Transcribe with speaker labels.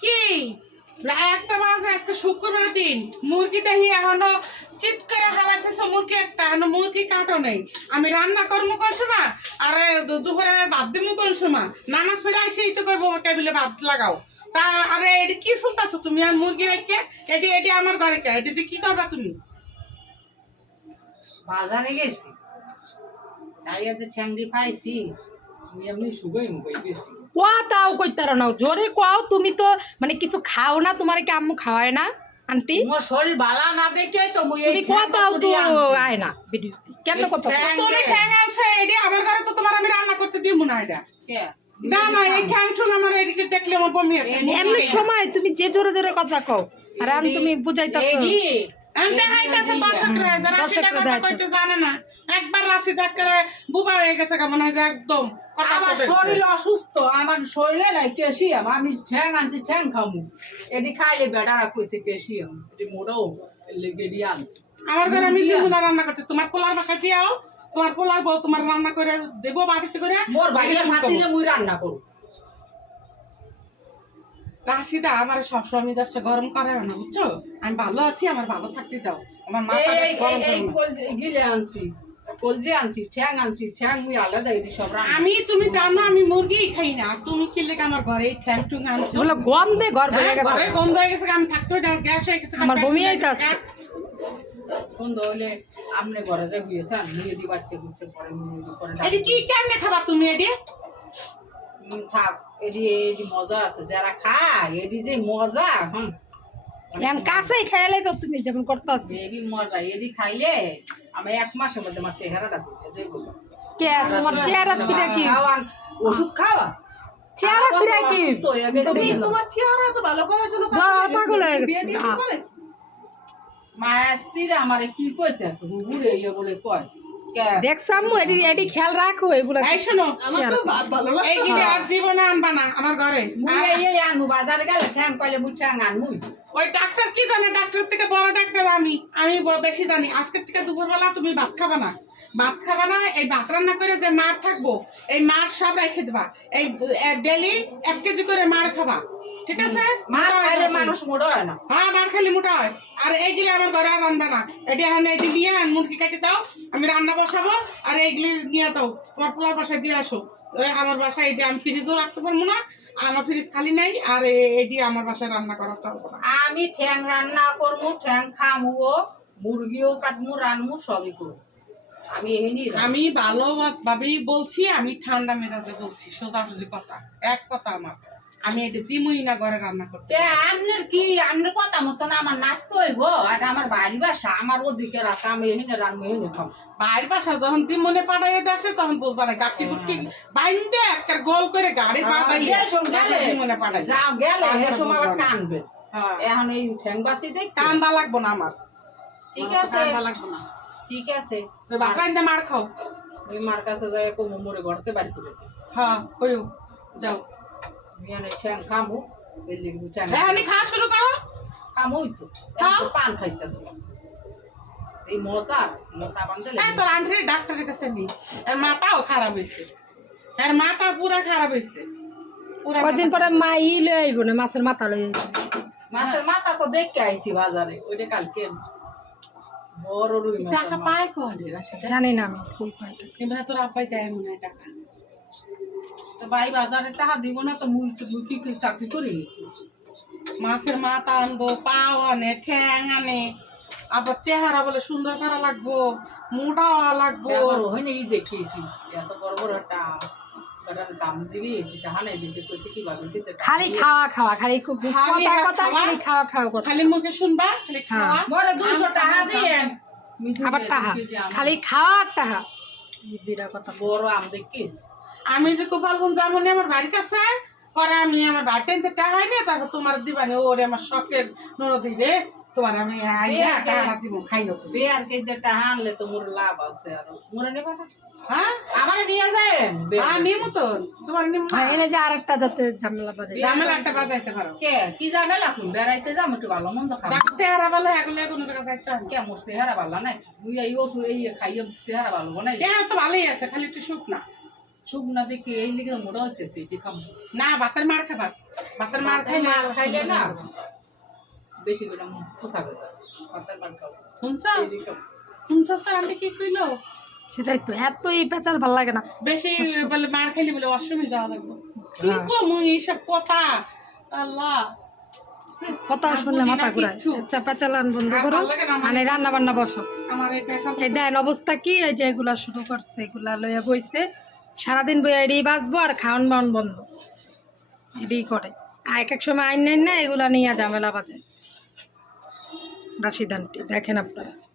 Speaker 1: কি? একটা বাজে আজকে শুক্রবার দিন। মুরগি দেখি এখনও চিৎ করে হালাইতেছে, মুরগি একটা, এখনও মুরগি কাটো নেই। আমি রান্না করব কোন সময়? আর দুপুরে ভাত দিবো কোন সময়? নামাজ পড়ে আসেই তো করব টেবিলে ভাত লাগাও। তা, আরে, এটি কি শুনতেছো তুমি আর মুরগি রেখে? এটি এটি আমার ঘরে কে? এটি কি করবা তুমি?
Speaker 2: বাজারে গেছি। তাই যে ঠ্যাংরি পাইছি। এমনি শুগোই মুগোই গেছি
Speaker 3: কোয়াও কইতার না। জোরে কোয়াও তুমি তো মানে কিছু খাও না তোমার কি আম্মু খাওয়ায় না? আন্টি?
Speaker 2: মোর শরীর বালা না দেখে তো মুই এই
Speaker 3: তুমি
Speaker 2: ঠ্যাং
Speaker 3: কোয়াও তো আয় না ভিডিওতে কেমন কথা
Speaker 2: এই ঠ্যাং-
Speaker 1: আছে এটি আমার ঘরে তো তোমার আমি রান্না করতে দিব না এটা।
Speaker 2: কে?
Speaker 1: না না এই ঠ্যাং ঠুন আমার এদিকে দেখলে আমার বমি আসে।
Speaker 3: এমনি সময় তুমি যে জোরে জোরে কথা কও আর আমি তুমি
Speaker 2: কি?
Speaker 1: আমি দেখাইতেছে দর্শকরা যারা সেটা কথা কইতে জানে না একবার রাশি করে বুবা হয়ে গেছে কেমন হয় যে একদম।
Speaker 2: আমার। শরীর অসুস্থ আমার শরীরে নাই ক্যালসিয়াম আমি ঠ্যাং আনছি ঠ্যাং খামু। এটি খাইলে বেটারা কইছে ক্যালসিয়াম এটি মোটাও লেগে দিয়ে আনছি।
Speaker 1: আমার ঘরে আমি রান্না করতে তোমার পোলার বাসায় দিয়াও তোমার পোলার বউ তোমার রান্না করে দেবো বাড়িতে করে
Speaker 2: মোর ভাত দিলে মুই রান্না করব
Speaker 1: রাশিদা আমার সবসময় মেজাজটা গরম করে না বুঝছ? আমি ভালো আছি আমার ভালো থাকতে দাও। আমার মাথা গরম করো
Speaker 2: গিলে আনছি। কলজে আনছি ঠ্যাং আনছি ঠ্যাং মুই আলাদা এটি সব
Speaker 1: আমি তুমি জানো আমি মুরগি খাই না। তুমি কি লেগে আমার ঘরে এই ঠ্যাং টুং আনছো?
Speaker 3: বলে গন্ধে ঘর ভরে
Speaker 1: হ্যাঁ,
Speaker 3: গেছে।
Speaker 1: ঘরে গন্ধ হয়ে গেছে আমি থাকতে গ্যাস হয়ে গেছে
Speaker 3: আমার বমি আইতাছে।
Speaker 2: বন্ধ হইলে আমনে ঘরে যে হইয়ে থান নিয়ে দি বাচ্চা বুঝছে পরে নিয়ে দি পরে
Speaker 1: এটি কি কেমনে খাবা তুমি
Speaker 2: উম, থাক এডি এডি মজা আছে যারা খায় এডি যে মজা হুম।
Speaker 3: এখন কাছেই তুমি যেমন করতেছি।
Speaker 2: এডি মজা এডি খাইলে আমি এক মাসের মধ্যে আমার চেহারাটা যে
Speaker 3: কে তোমার চেহারা ফিরে কি?
Speaker 2: ওষুধ খাওয়া?
Speaker 3: চেহারা ফিরে কি? তুমি
Speaker 4: তোমার চেহারা তো ভালো করার জন্য
Speaker 3: পাগল হয়ে গেছে।
Speaker 2: আমারে কি কইতেছে? ঘুরে ইয়ে বলে কয়। কে?
Speaker 3: দেখছাম এডি এডি খেয়াল রাখো এগুলা
Speaker 1: এই শোনো
Speaker 4: আমার তো ভালো লাগে
Speaker 1: এই গিয়ে আর জীবনে আনবা না আমার ঘরে।
Speaker 2: মুই এই আনু বাজারে গেলে ঠ্যাং পাইলে মুই ঠ্যাং আনমুই।
Speaker 1: ওই ডাক্তার কি জানে? ডাক্তার থেকে বড় ডাক্তার আমি। আমি বেশি জানি। আজকের থেকে দুপুরবেলা তুমি ভাত খাবা না। ভাত খাবা না এই ভাত রান্না করে যে মার থাকব এই মার সব রেখে দেবা। এই ডেলি এক কেজি করে মার খাবা। ঠিক আছে?
Speaker 2: মার খাইলে মানুষ মোড়ো হয় না।
Speaker 1: হ্যাঁ মার খালি মোটা হয়। আর এইগুলি আমার ঘরে আর রান্না না। এটি এখন এটি নিয়ে আন মুরগি কেটে দাও আমি রান্না বসাবো আর এইগুলি নিয়ে দাও। তোমার পোলার বাসায় দিয়ে আসো। ওই আমার বাসায় এটি আমি ফ্রিজও রাখতে পারব না আমার ফ্রিজ খালি নাই আর এটি আমার বাসায় রান্না করা চলবো না।
Speaker 2: আমি ঠ্যাং রান্না করব ঠ্যাং খামু মুরগিও কাটমু রানমু সবই করব। আমি
Speaker 1: আমি ভালো ভাবেই বলছি আমি ঠান্ডা মেজাজে বলছি সোজাসুজি কথা এক কথা আমার। আমি এটা দিমুই না ঘরে রান্না করতে।
Speaker 2: আপনার কি আপনার কথা মতন আমার নাচতে হইব? আর আমার বাড়ি বাসা আমার ওদিকে রাখা আমি এখানে রান্না এখানে খাম
Speaker 1: বাইরের বাসা যখন মনে পাঠাইয়ে আসে তখন বলবা না গাঠি গুটি বাইন্দে একটা গোল করে গাড়ি বাঁধাইয়ে
Speaker 2: গেলে
Speaker 1: দিমনে পাঠাই।
Speaker 2: যাও গেলে এ সময় আবার
Speaker 1: বুঝবা।
Speaker 2: কানবে।
Speaker 1: হ্যাঁ।
Speaker 2: এখন এই ঠ্যাং বাসি দেখ
Speaker 1: কান্দা লাগবো না আমার।
Speaker 2: ঠিক আছে।
Speaker 1: কান্দা লাগবো না।
Speaker 2: ঠিক আছে।
Speaker 1: ওই বাপরাইন্দা মার খাও।
Speaker 2: ওই মার কাছে যাই কো মোমরে ঘরতে বাড়ি করে
Speaker 1: হ্যাঁ কইও যাও।
Speaker 2: মিয়ানে ঠ্যাং খামু বিল্ডিং ঠ্যাং
Speaker 1: এখনই খাওয়া শুরু করো
Speaker 2: খামুই তো
Speaker 1: খাও।
Speaker 2: এখন তো পান খাইতেছি এই মজা মজা বান্ধে
Speaker 1: এই তোর আন্টির ডাক্তারের কাছে নি এর মাথাও খারাপ হয়েছে এর মাথা পুরা খারাপ হয়েছে
Speaker 3: কদিন পরে মা ই লয়ে আইব না মাছের মাথা লয়ে আইব
Speaker 2: মাছের মাথা তো দেখতে আইছি বাজারে ওইটা কালকে বড় রুই
Speaker 1: টাকা পায় কনে রাশিদা
Speaker 3: জানি না আমি কই পাই।
Speaker 1: এবার তোর আব্বাই দেয় মনে হয় টাকা
Speaker 2: তো ভাই বাজারে টাকা দিব না তো মুই মুই কি কি চাকরি করি
Speaker 1: মাছের মাথা আনব পাও আনে ঠ্যাং আনে আবার চেহারা বলে সুন্দর করা লাগবো মোটা লাগবো।
Speaker 2: হয়নি এই দেখিয়েছি। এত বড় বড় টাকা দিতে
Speaker 3: খালি খাওয়া খাওয়া খালি কথা
Speaker 1: আর
Speaker 3: কথা
Speaker 1: খাওয়া?
Speaker 3: খালি খাওয়া খাওয়া কথা।
Speaker 1: খালি মুখে শুনবা খালি
Speaker 3: হ্যাঁ।
Speaker 1: খাওয়া।
Speaker 2: বড় দুশো টাকা দিয়ে।
Speaker 3: আবার টাহা খালি খাওয়া আর টাহা কথা
Speaker 2: বড় আম দেখিস?
Speaker 1: আমি যে গোপালগঞ্জ যাব নি আমার বাড়ির কাছে পরে আমি আমার বাড়িতে টা হয় না তারপর তোমার দিবানি ওরে আমার শখের ননদি রে তোমার আমি আইয়া টাকা দিব খাইও তুমি
Speaker 2: বেয়ার টাকা আনলে তো মোর লাভ আছে আর। মোরে নেবা না
Speaker 1: হ্যাঁ?
Speaker 2: আমার নিয়ে যায়
Speaker 1: হ্যাঁ নিমু তো তোমার নিমু
Speaker 3: হ্যাঁ এনে যে আরেকটা যাতে ঝামেলা বাঁধে
Speaker 1: ঝামেলা একটা বাজাইতে পারো।
Speaker 2: কে? কি বেড়াইতে যাম একটু ভালো মন্দ খাব।
Speaker 1: যার চেহারা ভালো এগুলো কোনো জায়গায় যাইতে
Speaker 2: কে মোর চেহারা ভালো নাই? তুই এই ওষুধ এই খাইয়ে চেহারা ভালো বানাই
Speaker 1: চেহারা তো ভালোই আছে খালি একটু শুক না।
Speaker 2: শুক না দেখে এই লিখে মোটা হচ্ছে এটি খাম।
Speaker 1: না ভাতের মার খাবা ভাতের মার খাইলে
Speaker 2: মাল খাইলে না বেশি করে পোষাবে ভাতের মাল খাব।
Speaker 1: শুনছ শুনছ তোর আমি কি কইলো?
Speaker 3: সেটাই তো এত এই পেঁচাল ভালো লাগে না।
Speaker 1: বেশি বলে মার খাইলি বলে অষ্টমী যাওয়া লাগবে। কি
Speaker 3: হ্যাঁ।
Speaker 1: কম এইসব কথা? আল্লাহ।
Speaker 3: কথা শুনলে মাথা ঘুরায়।
Speaker 1: কিচ্ছু।
Speaker 3: আচ্ছা বন্ধ করো। মানে রান্না বান্না বসো। এই দেন অবস্থা কি? এই যে এগুলা শুরু করছে এগুলা লইয়া বইছে। সারাদিন বইয়া এডি বাঁচবো আর খাওয়ান বাউন বন্ধ। এডি করে। আর এক এক সময় আইন নেন না, এগুলো নিয়ে ঝামেলা বাজে। রাশিদানটি, দেখেন আপনারা।